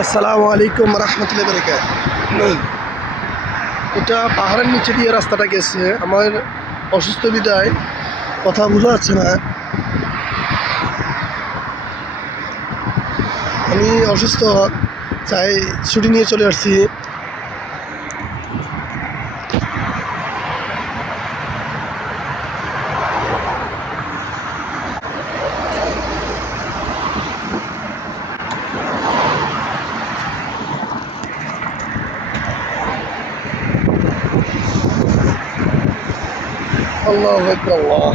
আসসালামু আলাইকুম রহমতুল্লাহ বরকাত। এটা পাহাড়ের নিচে দিয়ে রাস্তাটা গেছে। আমার অসুস্থ বিদায় কথা বোঝা যাচ্ছে না। আমি অসুস্থ, তাই ছুটি নিয়ে চলে আসছি। আল্লাহু আকবার আল্লাহ।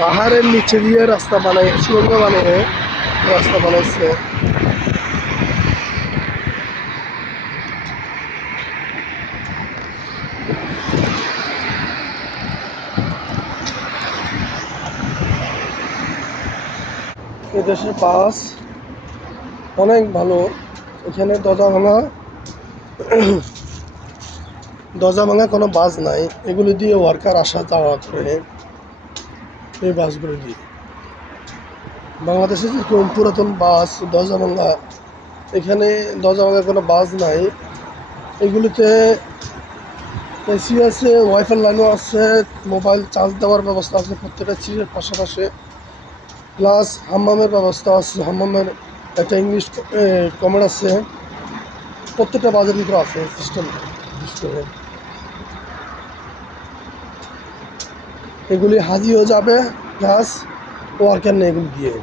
পাহাড়ের নিচে দিয়ে রাস্তা বানায়, সুড়ঙ্গ বানিয়ে রাস্তা বানাইছে। এদেশের বাস অনেক ভালো। এখানে দরজা ভাঙা কোনো বাস নাই। এগুলো দিয়ে ওয়ার্কার আসা যাওয়া করে, এই বাসগুলো দিয়ে। বাংলাদেশে যেরকম পুরাতন বাস দরজা ভাঙা, এখানে দরজা ভাঙা কোনো বাস নাই। এগুলিতে এসি আছে, ওয়াইফাই লাইনও আছে, মোবাইল চার্জ দেওয়ার ব্যবস্থা আছে প্রত্যেকটা সিটের পাশাপাশি, প্লাস হাম্মামের ব্যবস্থা আছে। হাম্মামের একটা ইংলিশ কমেন্ট আছে, প্রত্যেকটা বাসের ভিতরে আছে সিস্টেম। এগুলি হাজিও যাবে, প্লাস ওয়ার্কার নেই এগুলি দিয়ে।